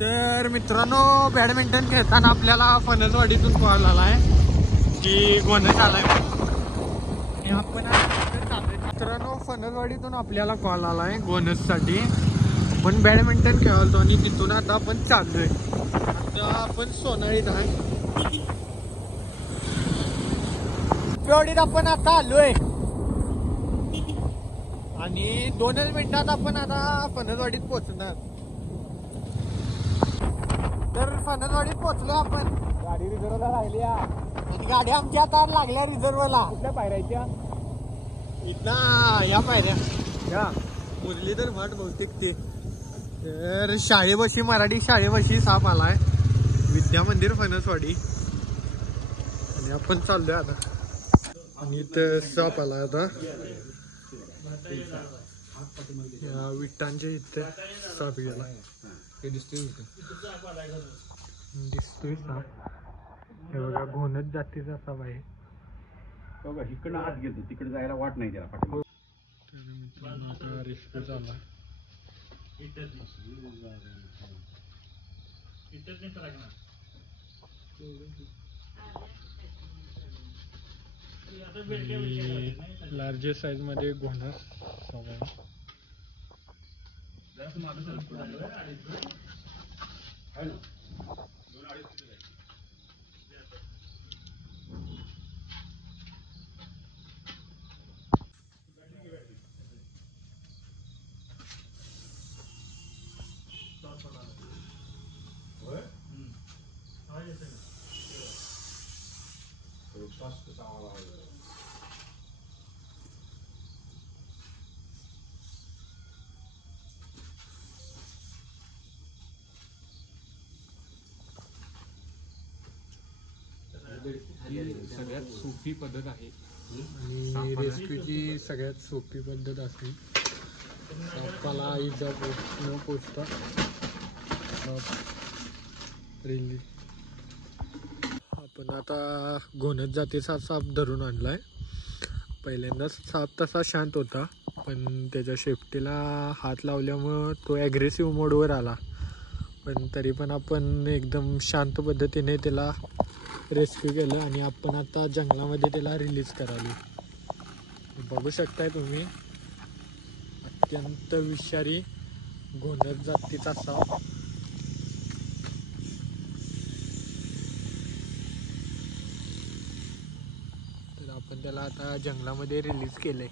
तर मित्रांनो, बॅडमिंटन खेळताना आपल्याला फणसवाडीतून कॉल आलाय की गोनस आलाय. आपण मित्रांनो, फणसवाडीतून आपल्याला कॉल आलाय गोनससाठी. आपण बॅडमिंटन खेळतो आणि तिथून आता आपण चाललोय. आता आपण सोनाळीत आहे. पेवडीत आपण आता आलोय आणि 2च मिनिटात आपण आता फणसवाडीत पोहोचणार. तर फणसवाडीत पोहोचलो आपण. गाडी रिझर्वला राहिली आणि गाडी आमच्या आता लागल्या रिझर्वला. कुठल्या पायऱ्याच्या इथं या पायऱ्या या मुरलीधर मठ बहुतेक ते. तर शाळेपाशी, मराठी शाळेपाशी साप आलाय, विद्या मंदिर फणसवाडी. आणि आपण चाललोय आता. आणि इथं साप आलाय आता या विटांच्या इथे साप गेला. दिसतोय साप. हे बघा, घोणच जातीचा साप आहे. इकडनं आत गेलो, तिकडे जायला वाट नाही त्याला. रेस्क्यू झाला. लार्जेस्ट साईज मध्ये घोणस साप आहे. सगळ्यात सोपी पद्धत आहे आणि रेस्क्यूची सगळ्यात सोपी पद्धत असेल. सापाला इजा न पोचता रिलीज. आपण आता घोणस जातीचा साप धरून आणलाय. पहिल्यांदाच साप तसा शांत होता, पण त्याच्या शेपटीला हात लावल्यामुळं तो ॲग्रेसिव्ह मोडवर आला. पण तरी पण आपण एकदम शांत पद्धतीने त्याला रेस्क्यू केलं आणि आपण आता जंगलामध्ये त्याला रिलीज करावी. बघू शकताय तुम्ही, अत्यंत विषारी घोणस जातीचा साप. तर आपण त्याला आता जंगलामध्ये रिलीज केलंय.